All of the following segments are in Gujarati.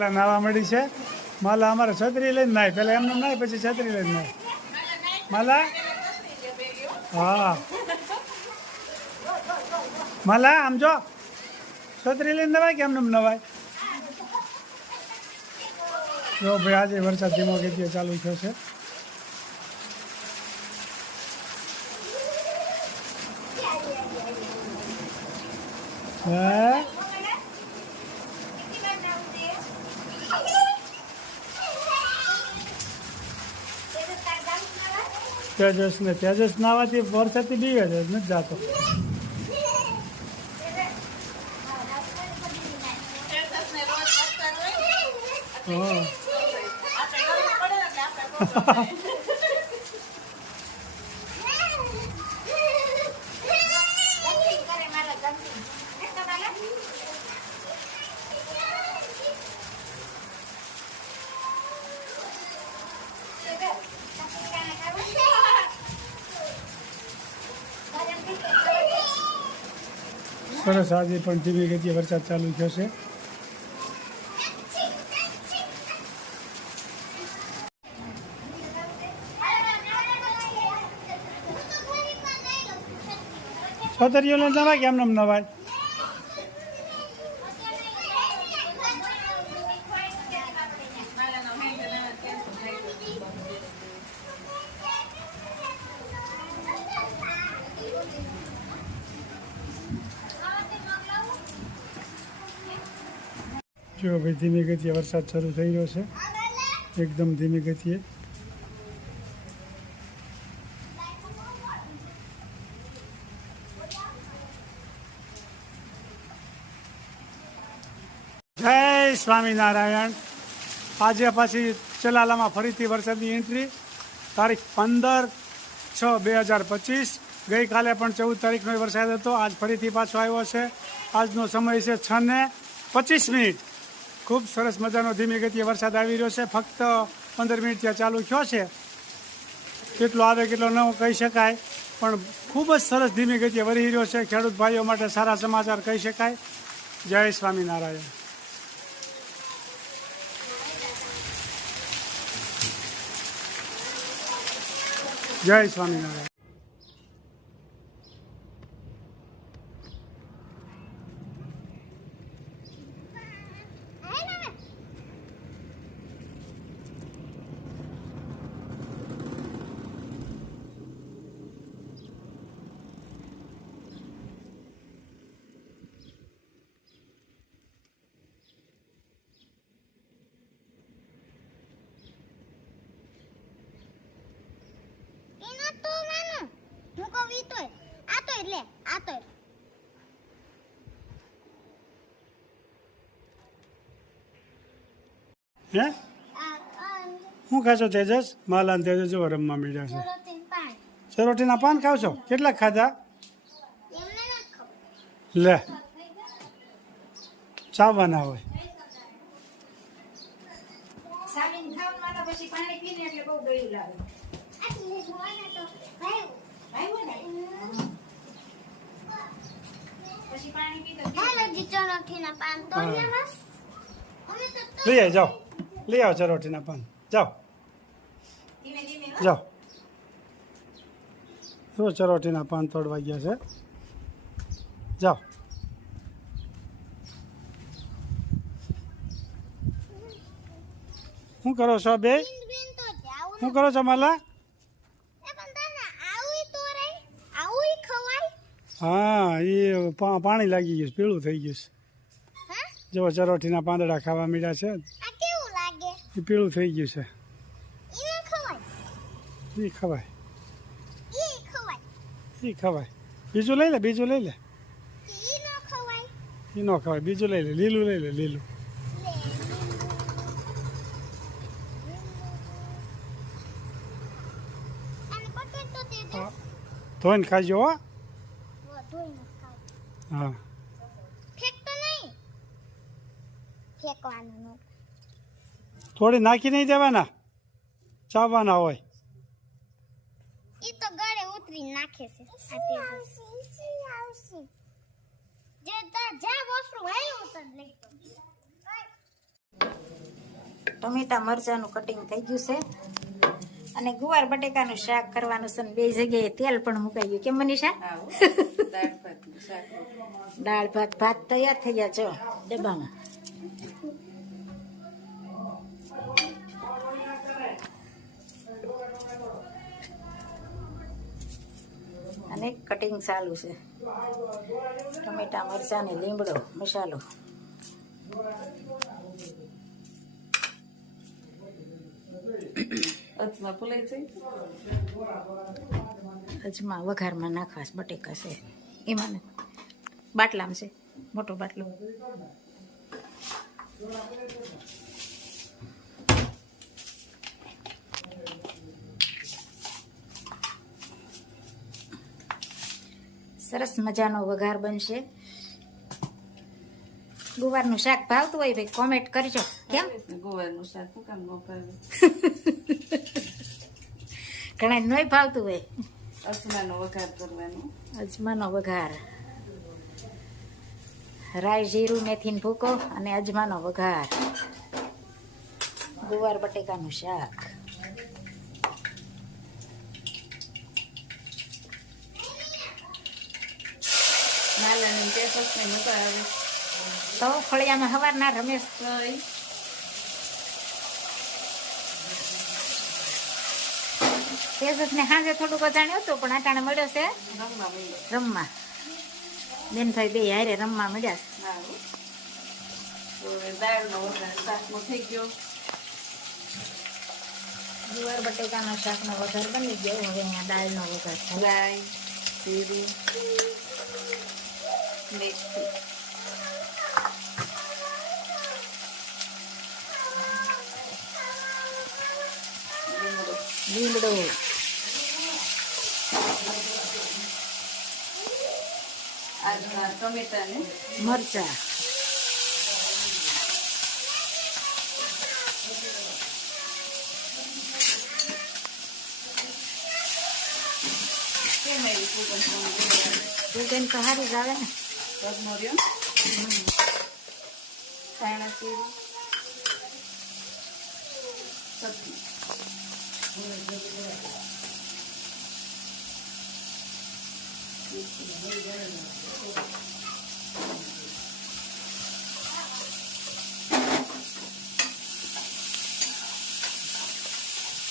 પેલા નાવા મળી છે. માલા અમારે છત્રી લઈને નાય. પેલા એમને નાય, પછી છત્રી લઈને નાય. માલા? હા. માલા, આમ જો. છત્રી લઈને નવાય કે એમને નવાય? જો ભાઈ, આજે વરસાદ ધીમો ગતિએ ચાલુ થયો છે. હે? તેજસ ને તેજસ નાવાથી વરસાદથી બીવે છે નથી જાતો. હા. સરસ આજે પણ ધીમે ગતિએ વરસાદ ચાલુ થયો છે. છોતરીઓને નવાય કે એમને એમ નવાય? જો ભાઈ ધીમી ગતિએ વરસાદ શરૂ થઈ રહ્યો છે. એકદમ ધીમી ગતિએ. જય સ્વામિનારાયણ. આજે પાછી ચલાલામાં ફરીથી વરસાદની એન્ટ્રી. તારીખ પંદર છ બે હજાર પચીસ. ગઈકાલે પણ ચૌદ તારીખનો વરસાદ હતો. આજ ફરીથી પાછો આવ્યો છે. આજનો સમય છે છ ને પચીસ મિનિટ. ખૂબ સરસ મજાનો ધીમી ગતિએ વરસાદ આવી રહ્યો છે. ફક્ત પંદર મિનિટ ત્યાં ચાલુ થયો છે. કેટલો આવે, કેટલો ન કહી શકાય. પણ ખૂબ જ સરસ ધીમી ગતિએ વરી રહ્યો છે. ખેડૂત ભાઈઓ માટે સારા સમાચાર કહી શકાય. જય સ્વામિનારાયણ. જય સ્વામિનારાયણ એનો તો માનું હું કહું ઈ તોય આ તોય આ તોય હે? શું ખાશો તેજસ? માલા તેજસ જેવો રમવા મળ્યા છે. સરોટીના પાન. ખાવ છો કેટલા ખાધા? લે. ચા ખાવાનું પછી પાણી પીને એટલે બહુ ગળ્યું લાગે આટલી જોવાને તો ભાઈ આવ્યું ને પછી પાણી હેલો જી પાન. લઈ આવ જાઓ. લઈ આવો ચરોટીના પાન. જાઓ. ધીમે ધીમે જાઓ. શું ચરોટીના પાન તોડવા ગયા છે? જાઓ. શું કરો છો બે? શું કરો છો માલા એ પણ તને આવું તો રે આવું ખવાય હા એ પાણી લાગી ગયું છે પીળું થઈ ગયું છે. જો ચરોટીના પાંદડા ખાવા મળ્યા છે. એ પીળું થઈ ગયું છે. એ ખવાય? એ ખવાય. બીજું લઈ લે બીજું લઈ લે. એ ન ખવાય? બીજું લઈ લે લીલું લઈ લે લીલું. ધોઈને ખાજો હો. હા. ફેંકતો નહીં ફેંકવાનું થોડી નાખી નહીં દેવાના? ચાવવાના હોય. એ તો ગળે ઉતરી નાખે છે આ તે આવશે જે જા વસ્તુ વાયો લઈ તો ટમેટા મરચાંનું કટિંગ થઈ ગયું છે. અને ગુવાર બટેકાનું શાક કરવાનું છે ને બે જગ્યાએ તેલ પણ મુકાઈ ગયું. કેમ મનીષા? દાળ ભાત ભાત તૈયાર થઈ ગયા છો ડબ્બામાં. અને કટિંગ ચાલુ છે. ટમેટા મરચાં ને લીમડો મસાલો. અજમા વઘારમાં નાખવાસ બટેકા છે. એમાં બાટલામાં છે મોટો બાટલો. સરસ મજાનો વઘાર બનશે. ગુવારનું શાક ભાવતું હોય ભાઈ કોમેન્ટ કરજો. કેમ? ગોવાનું શાક શું કામ ન ભાવે? ઘણા નહીં ભાવતું હોય. અજમાનો વઘાર કરવાનો. અજમાનો વઘાર. રાઈ જીરું મેથીન ભૂકો અને અજમાનો વઘાર. ગુવાર બટેકાનું શાક. તો ફળિયામાં હવારના રમેશ તેજસ ને સાંજે થોડુંક અજાણ્યું હતું પણ અટાણે મળ્યો છે. રમવા. બેનભાઈ બે હારે રમવા મળ્યા સારું તો હવે દાળનો વઘાર શાકનો થઈ ગયો ગુવાર બટેકાનો શાકનો વઘાર બની ગયો હવે અહીંયા દાળનો વઘાર થાય રાઈ જીરું મેથી લીમડો લીમડો આજના ટમેટાને મરચા. દૂધેન તો સારી જ આવે ને. જીરું. સબ્જી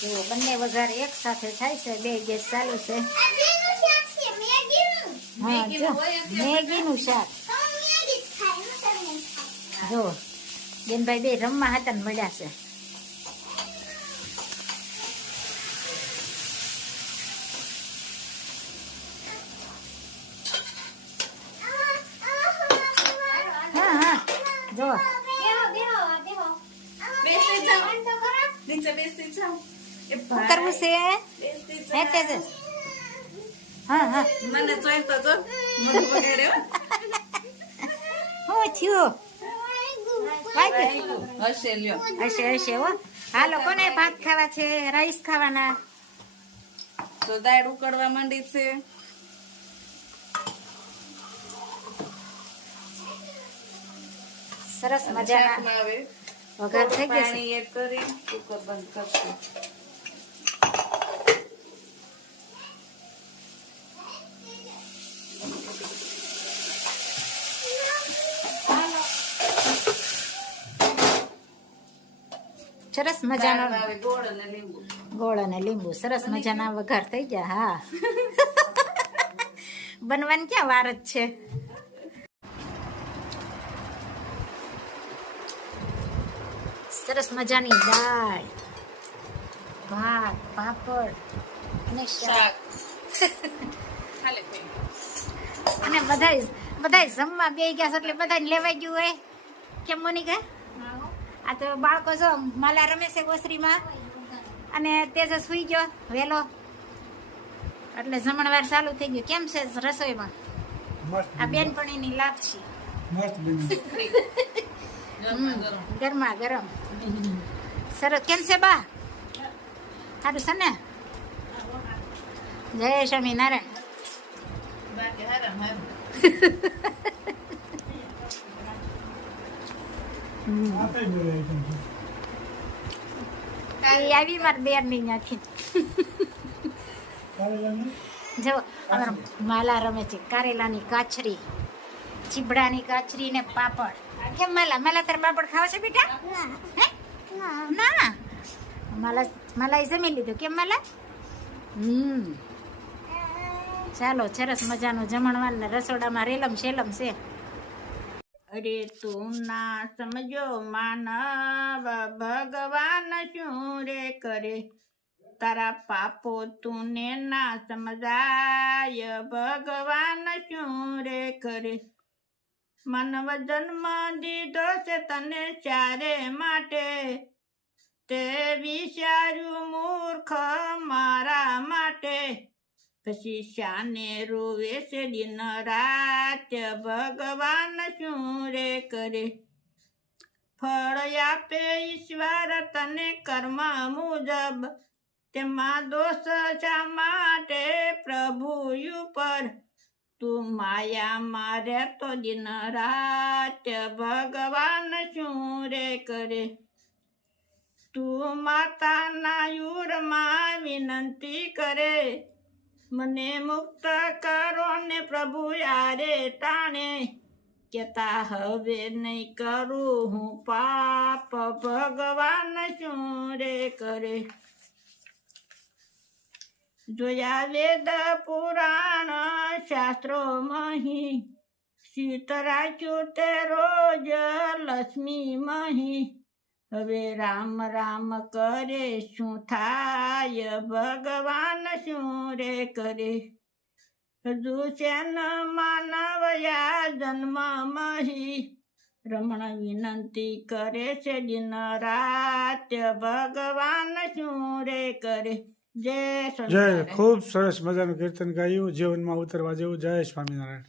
જો બંને વઘાર એક સાથે થાય છે બે ગેસ ચાલુ છે. મેગીનું હા જો મેગીનું શાક. જ બેનભાઈ બે રમવા હતા ને મળ્યા છે હા હા જો બેહો બેહો બેહો બેસી જાઓ આમ તો કરો નીચે બેસી જાઓ એ શું ભાઈ, કરવું છે બેસી હે જાઓ. તેજસ હા હા. મને જોઈ તો જો. મને બગાડ્યો શું થયું? હશે લ્યો. હશે હશે હો. હાલો કોને ભાત ખાવા છે? રાઈસ ખાવાના? તો દાળ ઉકળવા માંડી છે. સરસ મજાના વઘાર થઈ ગયો પાણી એડ કરી કુકર બંધ કરશું. સરસ મજાનો ગોળ અને લીંબુ. ગોળ અને લીંબુ. સરસ મજાના વઘાર થઈ ગયા હા. બનવાની ક્યાં વાર જ છે? સરસ મજાની દાળ ભાત પાપડ અને શાક. અને બધા બધાય જમવા બે ગયા છે એટલે બધાને લેવાઈ ગયું હોય. કેમ મોનિકા? આ તો બાળકો જો માલા રમે છે ઓસરીમાં. અને તેજ સુઈ ગયો વેલો એટલે જમણવાર ચાલુ થઈ ગયું. કેમ છે રસોઈમાં? આ બેનપણીની લાપસી મસ્ત ગરમા ગરમ ગરમા ગરમ. સરસ. કેમ છે બા? સારું છે ને? જય સ્વામિનારાયણ. આવી મારી બેનની ત્યાંથી જો અમારા માલા રમે છે કારેલાની કાચરી ચીબડાની કાચરી ને પાપડ. કેમ માલા? માલા તારે પાપડ ખાવા છે બેટા? હે? ના. માલા માલા જમી લીધું. કેમ માલા? હમ. ચાલો સરસ મજાનું જમણવાર ને રસોડામાં રેલમ શેલમ છે. અરે તું ના સમજો માનવ ભગવાન શું રે કરે? તારા પાપો તુને ના સમજાય, ભગવાન શું રે કરે? માનવ જન્મ દીધો છે તને ચારે માટે. તે વિચાર્યું મૂર્ખ મારા માટે. પછી શાને રોવે છે દિન રાત ભગવાન શું રે કરે. ફળ આપે ઈશ્વર તને કર્મ મુજબ. તેમાં દોષ શા માટે પ્રભુ ઉપર? તું માયા મારે તો દિન રાત ભગવાન શું રે કરે. તું માતાના યુરમાં વિનંતી કરે. મને મુક્ત કરો ને પ્રભુ યારે ટાણે. કેતા હવે નહીં કરું હું પાપ, ભગવાન શું રે કરે? જોયા વેદ પુરાણ શાસ્ત્રો મહી. શીત રાખ્યું રોજ લક્ષ્મી મહી. હવે રામ રામ કરે શું થાય? ભગવાન શું રે કરે? શેન માનવયા જન્મ મહી? રમણ વિનંતી કરે છે દિન રાત. ભગવાન શું રે કરે? જય જય. ખૂબ સરસ મજાનું કીર્તન ગાયું જીવનમાં ઉતરવા જેવું. જય સ્વામિનારાયણ.